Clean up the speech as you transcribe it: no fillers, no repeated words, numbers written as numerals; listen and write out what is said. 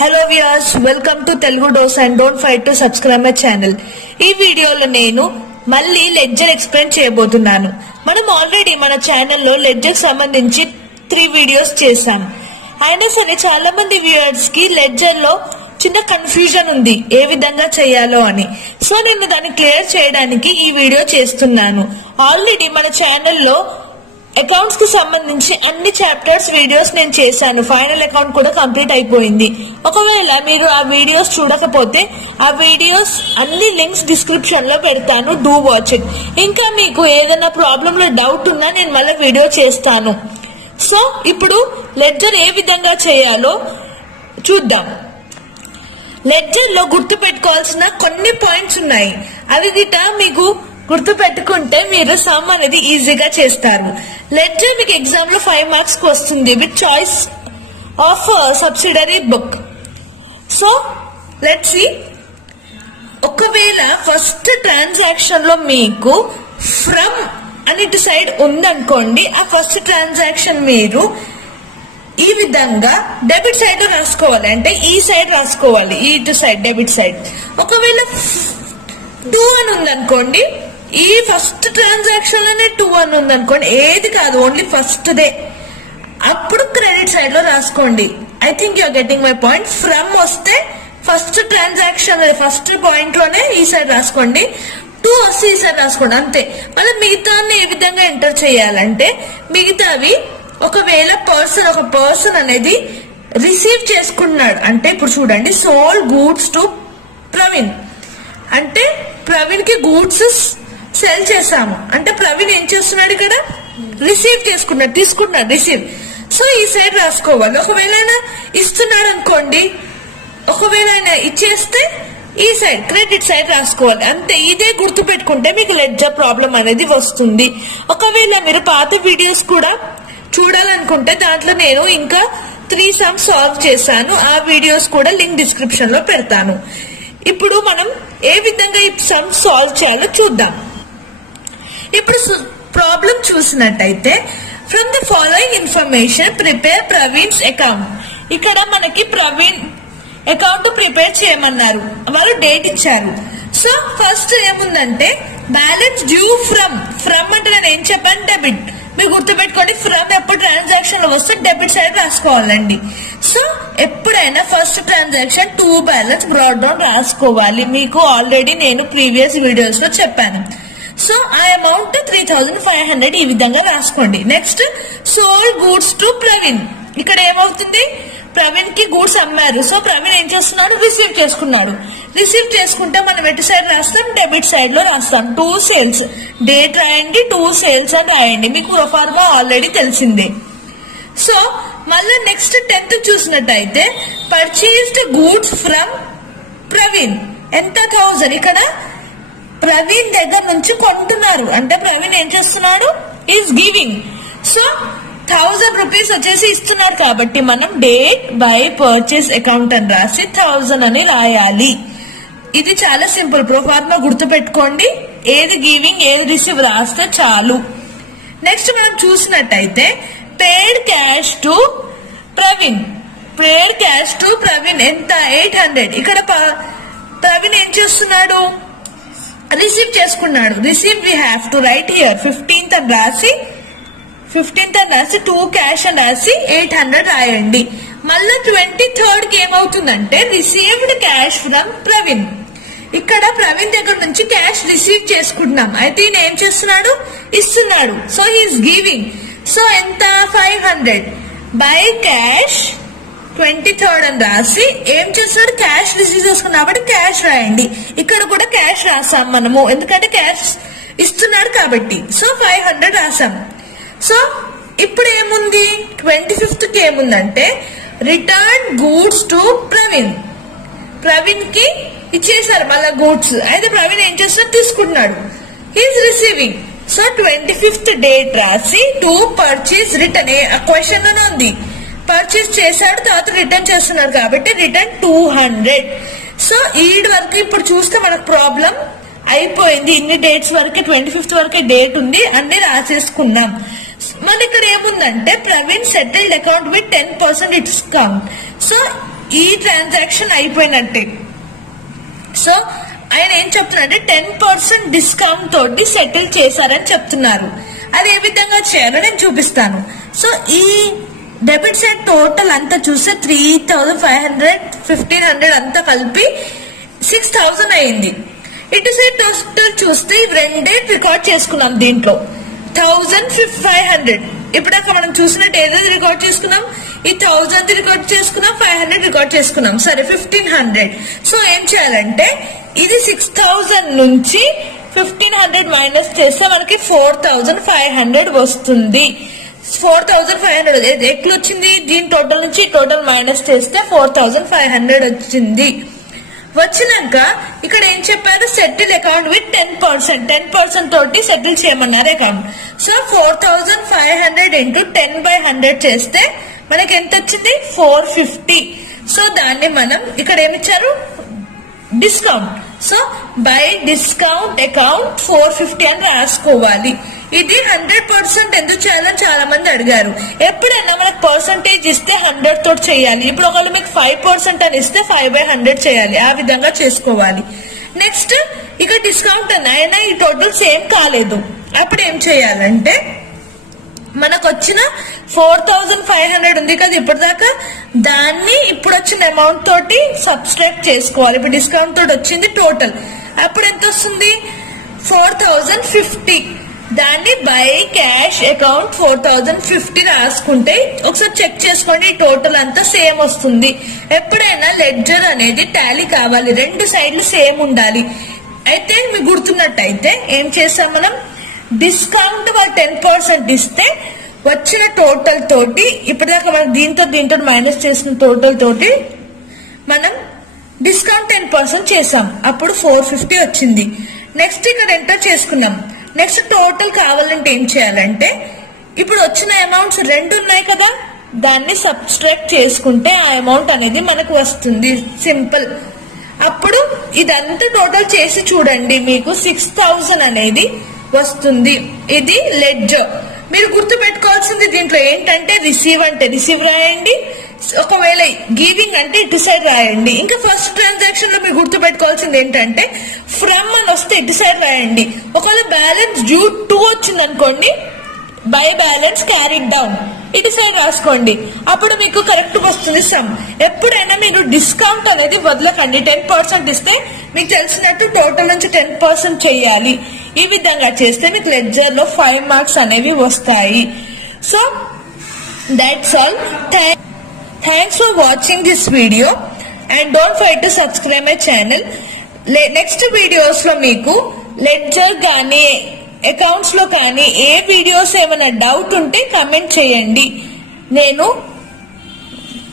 Hello viewers, welcome to Telugu Dose and don't forget to subscribe my channel. ఈ వీడియోలో నేను మళ్ళీ ledger explain చేయబోతున్నాను. మనం ఆల్రెడీ మన ఛానల్లో లెడ్జర్ సంబంధించి 3 వీడియోస్ చేశాం. అయినా సరే చాలా మంది వ్యూవర్స్ కి లెడ్జర్ లో చిన్న కన్ఫ్యూజన్ ఉంది ఏ విధంగా చేయాలో అని. సో నేను దాన్ని క్లియర్ చేయడానికి ఈ వీడియో చేస్తున్నాను. ఆల్రెడీ మన ఛానల్లో అకౌంట్స్ కి సంబంధించి అన్ని చాప్టర్స్ వీడియోస్ నేను చేశాను. ఫైనల్ అకౌంట్ కూడా కంప్లీట్ అయిపోయింది. ఒకవేళ మీరు ఆ వీడియోస్ చూడకపోతే ఆ వీడియోస్ అన్ని లింక్స్ డిస్క్రిప్షన్ లో పెడతాను. Do watch it. ఇంకా మీకు ఏదైనా ప్రాబ్లమ్ లో డౌట్ ఉన్నా నేను మళ్ళీ వీడియో చేస్తాను. సో ఇప్పుడు లెడ్జర్ ఏ విధంగా చేయాలో చూద్దాం. లెడ్జర్ లో గుర్తు పెట్టుకోవాల్సిన కొన్ని పాయింట్స్ ఉన్నాయి. అవి గిట మీకు గుర్తు పెట్టుకుంటే మీరు సమ్ అనేది ఈజీగా చేస్తారు. లెడ్జర్ మీకు ఎగ్జామ్ లో 5 మార్క్స్ కు వస్తుంది with choice of subsidiary book. So let's see. ఒకవేళ ఫస్ట్ ట్రాన్సాక్షన్ లో మీకు ఫ్రమ్ అని ఇటు సైడ్ ఉందనుకోండి, ఆ ఫస్ట్ ట్రాన్సాక్షన్ మీరు ఈ విధంగా డెబిట్ సైడ్ లో రాసుకోవాలి. అంటే ఈ సైడ్ రాసుకోవాలి, ఈ ఇటు సైడ్ డెబిట్ సైడ్. ఒకవేళ 2 అని ఉందనుకోండి, ఈ ఫస్ట్ ట్రాన్సాక్షన్ లోనే 2 అని ఉందనుకోండి, ఏది కాదు ఓన్లీ ఫస్ట్ దే, అప్పుడు క్రెడిట్ సైడ్ లో రాసుకోండి. I think you're getting my point. From వస్తే ఫస్ట్ ట్రాన్సాక్షన్ ఫస్ట్ పాయింట్ లోనే ఈ సైడ్ రాసుకోండి, 2 వస్తే ఈ సైడ్ రాసుకోండి, అంతే. మళ్ళీ మిగతా ఏ విధంగా ఎంటర్ చేయాలంటే మిగతావి ఒకవేళ ఒక పర్సన్ అనేది రిసీవ్ చేసుకున్నాడు అంటే, ఇప్పుడు చూడండి, సోల్డ్ గూడ్స్ టు ప్రవీణ్ అంటే ప్రవీణ్ కి గూడ్స్ సెల్ చేసాము అంటే ప్రవీణ్ ఏం చేస్తున్నాడు, ఇక్కడ రిసీవ్ తీసుకున్నాడు రిసీవ్. సో ఈ సైడ్ రాసుకోవాలి. ఒకవేళ ఆయన ఇస్తున్నాడు అనుకోండి, ఒకవేళ ఆయన ఇచ్చేస్తే ఈ సైడ్ క్రెడిట్ సైడ్ రాసుకోవాలి, అంతే. ఇదే గుర్తు పెట్టుకుంటే మీకు లెడ్జర్ ప్రాబ్లం అనేది వస్తుంది. ఒకవేళ మీరు పాత వీడియోస్ కూడా చూడాలనుకుంటే దాంట్లో నేను ఇంకా 3 సమ్స్ సాల్వ్ చేశాను. ఆ వీడియోస్ కూడా లింక్ డిస్క్రిప్షన్ లో పెడతాను. ఇప్పుడు మనం ఏ విధంగా ఈ సమ్ సాల్వ్ చేయాలో చూద్దాం. ఇప్పుడు ప్రాబ్లం చూసినట్టయితే, from the following information prepare Praveen's account. ఇక్కడ మనకి ప్రవీణ్ అకౌంట్ ప్రిపేర్ చేయమన్నారు, వాళ్ళు డేట్ ఇచ్చారు. సో ఫస్ట్ ఏముందంటే బ్యాలెన్స్ డ్యూ ఫ్రమ్ అంటే నేను ఏం చెప్పాను, డెబిట్. మీరు గుర్తుపెట్టుకోండి, ఫ్రమ్ ఎప్పుడు ట్రాన్సాక్షన్ లో వస్తే డెబిట్ సైడ్ రాసుకోవాలండి. సో ఎప్పుడైనా first transaction 2 balance broad down రాసుకోవాలి. మీకు ఆల్రెడీ నేను ప్రీవియస్ వీడియోస్ లో చెప్పాను. సో ఆ అమౌంట్ 3500 ఈ విధంగా రాసుకోండి. Next sold goods to Praveen. ఇక్కడ ఏమవుతుంది, ప్రవీణ్ కి గూడ్స్ అమ్మారు. సో ప్రవీణ్ ఏం చేస్తున్నాడు, రిసీవ్ చేసుకున్నాడు. రిసీవ్ చేసుకుంటే మనం ఎటు సైడ్ రాస్తాం, డెబిట్ సైడ్ లో రాస్తాం. 2 సేల్స్ డేట్ రాయండి, 2 సేల్స్ అని రాయండి. మీకు ప్రొఫార్మా ఆల్రెడీ తెలిసిందే. సో మళ్ళీ నెక్స్ట్ 10th చూసినట్టయితే పర్చేస్డ్ గూడ్స్ ఫ్రమ్ ప్రవీణ్ ఎంత 1000. ఇక్కడ ప్రవీణ్ దగ్గర నుంచి కొంటున్నారు అంటే ప్రవీణ్ ఏం చేస్తున్నాడు, ఈజ్ గివింగ్. సో 1000 రూపీస్ వచ్చేసి ఇస్తున్నాడు కాబట్టి మనం డేట్ బై పర్చేస్ అకౌంట్ అని రాసి 1000 అని రాయాలి. ఇది చాలా సింపుల్. ప్రొఫార్మా గుర్తు పెట్టుకోండి, ఏది గివింగ్ ఏది రిసీవ్ రాస్తే చాలు. నెక్స్ట్ మనం చూసినట్టయితే paid cash to Praveen. Paid cash to Praveen ఎంత, 800. ఇక్కడ ప్రవీణ్ ఏం చేస్తున్నాడు, రిసీవ్ చేసుకున్నాడు. Receive we have to write here 15th అని రాసి 2 క్యాష్ అని రాసి 800 రాయండి. మళ్ళీ 23rd కి ఏమవుతుందంటే రిసీవ్డ్ క్యాష్ ఫ్రమ్ ప్రవీణ్. ఇక్కడ ప్రవీణ్ దగ్గర నుంచి క్యాష్ రిసీవ్ చేసుకుంటున్నాం, అయితే ఈయన ఏం చేస్తున్నాడు, ఇస్తున్నాడు. So he's giving. సో ఎంత, 500 బై క్యాష్ 23rd అని రాసి ఏం చేస్తున్నాడు, క్యాష్ రిసీవ్ చేసుకున్నాడు కాబట్టి క్యాష్ రాయండి. ఇక్కడ కూడా క్యాష్ రాసాం మనము, ఎందుకంటే క్యాష్ ఇస్తున్నాడు కాబట్టి. సో 500 రాసాం. సో ఇప్పుడు ఏముంది, 25th కి ఏముందంటే return goods to Praveen. Praveen కి ఇచ్చేసారు మళ్ళా గూడ్స్, అయితే ప్రవీణ్ ఏం చేస్తున్నాడు, తీసుకుంటున్నాడు, he's receiving. So 25th date రాసి 2 పర్చేస్ రిటర్న్. ఆ క్వశ్చన్ లోనే ఉంది, పర్చేస్ చేశాడు తర్వాత రిటర్న్ చేస్తున్నాడు కాబట్టి రిటర్న్ 200. సో ఈ వరకు ఇప్పుడు చూస్తే మనకు ప్రాబ్లం అయిపోయింది. ఇన్ని డేట్స్ వరకే, 25th వరకే డేట్ ఉంది, అన్ని రాసేసుకున్నాం. మన ఇక్కడ ఏముందంటే Praveen settled account with 10% discount. So ఈ ట్రాన్సాక్షన్ అయిపోయినట్టే. సో ఆయన ఏం చెప్తున్నారంటే 10% డిస్కౌంట్ తోటి సెటిల్ చేశారని చెప్తున్నారు. అది ఏ విధంగా చేయాలో నేను చూపిస్తాను. సో ఈ డెబిట్ సైడ్ టోటల్ అంతా చూస్తే 3,500 1,500 అంతా కలిపి 6,000 అయింది. ఇటు సైడ్ టోటల్ చూస్తే రెండే రికార్డ్ చేసుకున్నాం. దీంట్లో 1,500 ఇప్పుడాక మనం చూసినట్టు ఏదైతే రికార్డ్ చేసుకున్నాం, ఈ 1,000 రికార్డ్ చేసుకున్నాం, 500 రికార్డ్ చేసుకున్నాం, సరే 1,500. సో ఏం చేయాలంటే ఇది 6,000 నుంచి 1,500 మైనస్ చేస్తే మనకి 4,500 వస్తుంది. 4,500 ఎట్లా వచ్చింది? దీని టోటల్ నుంచి టోటల్ మైనస్ చేస్తే 4,500 వచ్చింది. వచ్చినాక ఇక్కడ ఏం చెప్పారు? సెటిల్ అకౌంట్ విత్ 10% తోటి సెటిల్ చేయమన్నారు అకౌంట్. సో 4,500 ఇంటూ 10/100 చేస్తే మనకి ఎంత వచ్చింది? 450. సో దాన్ని మనం ఇక్కడ ఏమిచ్చారు? Discount. So by discount account 450 అని రాసుకోవాలి. ఇది 100% ఎందుకు చేయాలని చాలా మంది అడిగారు. ఎప్పుడైనా మనకు పర్సంటేజ్ ఇస్తే 100 తోటి చేయాలి. ఇప్పుడు ఒకవేళ మీకు 5% అని ఇస్తే 5/100 చేయాలి. ఆ విధంగా చేసుకోవాలి. నెక్స్ట్ ఇక డిస్కౌంట్ అయినా ఈ టోటల్ సేమ్ కాలేదు. అప్పుడు ఏం చేయాలంటే మనకు వచ్చిన 4,500 ఉంది కదా ఇప్పటిదాకా, దాన్ని ఇప్పుడు వచ్చిన అమౌంట్ తోటి సబ్స్ట్రాక్ట్ చేసుకోవాలి. ఇప్పుడు డిస్కౌంట్ తోటి వచ్చింది టోటల్. అప్పుడు ఎంత వస్తుంది? 4,050. దాన్ని బై క్యాష్ అకౌంట్ 4,050 రాసుకుంటే ఒకసారి చెక్ చేసుకోండి, ఈ టోటల్ అంతా సేమ్ వస్తుంది. ఎప్పుడైనా లెడ్జర్ అనేది టాలీ కావాలి, రెండు సైడ్లు సేమ్ ఉండాలి. అయితే మీకు గుర్తున్నట్టయితే ఏం చేస్తాం మనం? డిస్కౌంట్ వాళ్ళు 10% ఇస్తే వచ్చిన టోటల్ తోటి ఇప్పటిదాకా మనం దీంతో మైనస్ చేసిన టోటల్ తోటి మనం డిస్కౌంట్ 10% చేసాం. అప్పుడు 450 వచ్చింది. నెక్స్ట్ ఇక్కడ ఎంటర్ చేసుకున్నాం. నెక్స్ట్ టోటల్ కావాలంటే ఏం చేయాలంటే ఇప్పుడు వచ్చిన అమౌంట్స్ రెండు ఉన్నాయి కదా, దాన్ని సబ్స్ట్రాక్ట్ చేసుకుంటే ఆ అమౌంట్ అనేది మనకు వస్తుంది. సింపుల్. అప్పుడు ఇదంతా టోటల్ చేసి చూడండి, మీకు 6,000 అనేది వస్తుంది. ఇది లెడ్జర్. మీరు గుర్తు పెట్టుకోవాల్సింది దీంట్లో ఏంటంటే రిసీవ్ అంటే రిసీవ్ రాయండి, ఒకవేళ గివింగ్ అంటే ఇటు సైడ్ రాయండి. ఇంకా ఫస్ట్ ట్రాన్సాక్షన్ లో మీరు గుర్తు పెట్టుకోవాల్సింది ఏంటంటే ఫ్రమ్ అని వస్తే ఇటు సైడ్ రాయండి. ఒకవేళ బ్యాలెన్స్ డ్యూ 2 వచ్చింది అనుకోండి, బై బ్యాలెన్స్ క్యారీడ్ డౌన్ ఇటు సైడ్ రాసుకోండి. అప్పుడు మీకు కరెక్ట్ వస్తుంది సమ్. ఎప్పుడైనా మీరు డిస్కౌంట్ అనేది వదలకండి. 10% ఇస్తే మీకు తెలిసినట్టు టోటల్ నుంచి 10% చేయాలి. ఈ విధంగా చేస్తే మీకు లెడ్జర్ లో 5 మార్క్స్ అనేవి వస్తాయి. So that's all. Thanks for watching this video and don't forget to subscribe my channel. Next videos లో మీకు లెడ్జర్ కానీ అకౌంట్స్ లో కానీ ఏ వీడియోస్ ఏమైనా డౌట్ ఉంటే కమెంట్ చేయండి. నేను